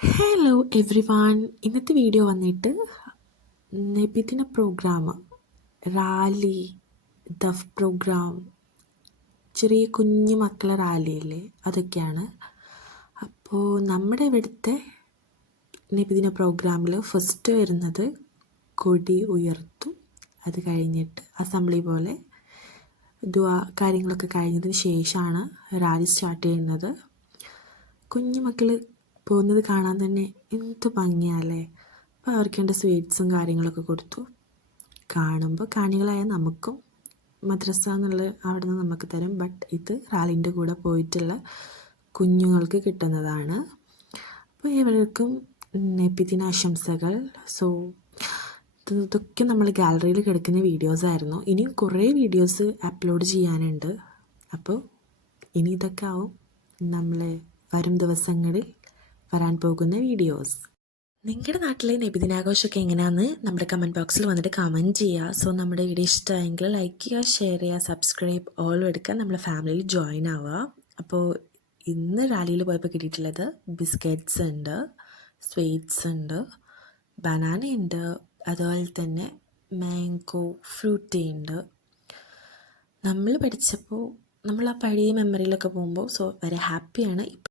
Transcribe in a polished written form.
Hello every one. ഇന്നത്തെ video വന്നിട്ട് നബിദിന programme, rally, ദഫ് programme, ചെറിയ കുഞ്ഞു മക്കളെ റാലിയല്ലേ, അതൊക്കെയാണ്. അപ്പോൾ നമ്മുടെ ഇവിടുത്തെ നബിദിന പ്രോഗ്രാമിൽ ഫസ്റ്റ് വരുന്നത് കൊടി ഉയർത്തും. അത് കഴിഞ്ഞിട്ട് അസംബ്ലി പോലെ ദുആ കാര്യങ്ങളൊക്കെ കഴിഞ്ഞതിന് ശേഷമാണ് റാലി സ്റ്റാർട്ട് ചെയ്യുന്നത്. കുഞ്ഞു മക്കൾ പോകുന്നത് കാണാൻ തന്നെ എന്ത് ഭംഗിയല്ലേ. അപ്പോൾ അവർക്ക് വേണ്ട സ്വീറ്റ്സും കാര്യങ്ങളൊക്കെ കൊടുത്തു. കാണുമ്പോൾ കാണികളായ നമുക്കും മദ്രസ എന്നുള്ള അവിടെ നിന്ന് നമുക്ക് തരും. ബട്ട് ഇത് റാലിൻ്റെ കൂടെ പോയിട്ടുള്ള കുഞ്ഞുങ്ങൾക്ക് കിട്ടുന്നതാണ്. അപ്പോൾ ഇവർക്കും നബിദിനാശംസകൾ. സോ ഇതൊക്കെ നമ്മൾ ഗാലറിയിൽ കിടക്കുന്ന വീഡിയോസായിരുന്നു. ഇനിയും കുറേ വീഡിയോസ് അപ്ലോഡ് ചെയ്യാനുണ്ട്. അപ്പോൾ ഇനി ഇതൊക്കെ ആവും നമ്മൾ വരും ദിവസങ്ങളിൽ വരാൻ പോകുന്ന വീഡിയോസ്. നിങ്ങളുടെ നാട്ടിലെ നബിദിനാഘോഷമൊക്കെ എങ്ങനെയാണെന്ന് നമ്മുടെ കമൻറ്റ് ബോക്സിൽ വന്നിട്ട് കമൻറ്റ് ചെയ്യുക. സോ നമ്മുടെ വീഡിയോ ഇഷ്ടമായെങ്കിൽ ലൈക്ക് ചെയ്യുക, ഷെയർ ചെയ്യുക, സബ്സ്ക്രൈബ് ഓളും എടുക്കുക, നമ്മളെ ഫാമിലിയിൽ ജോയിൻ ആവുക. അപ്പോൾ ഇന്ന് റാലിയിൽ പോയപ്പോൾ കിട്ടിയിട്ടുള്ളത് ബിസ്ക്കറ്റ്സ് ഉണ്ട്, സ്വീറ്റ്സ് ഉണ്ട്, ബനാന ഉണ്ട്, അതുപോലെ തന്നെ മാംഗോ ഫ്രൂട്ടി ഉണ്ട്. നമ്മൾ പഠിച്ചപ്പോൾ നമ്മൾ ആ പഴയ മെമ്മറിയിലൊക്കെ പോകുമ്പോൾ സോ വളരെ ഹാപ്പിയാണ്.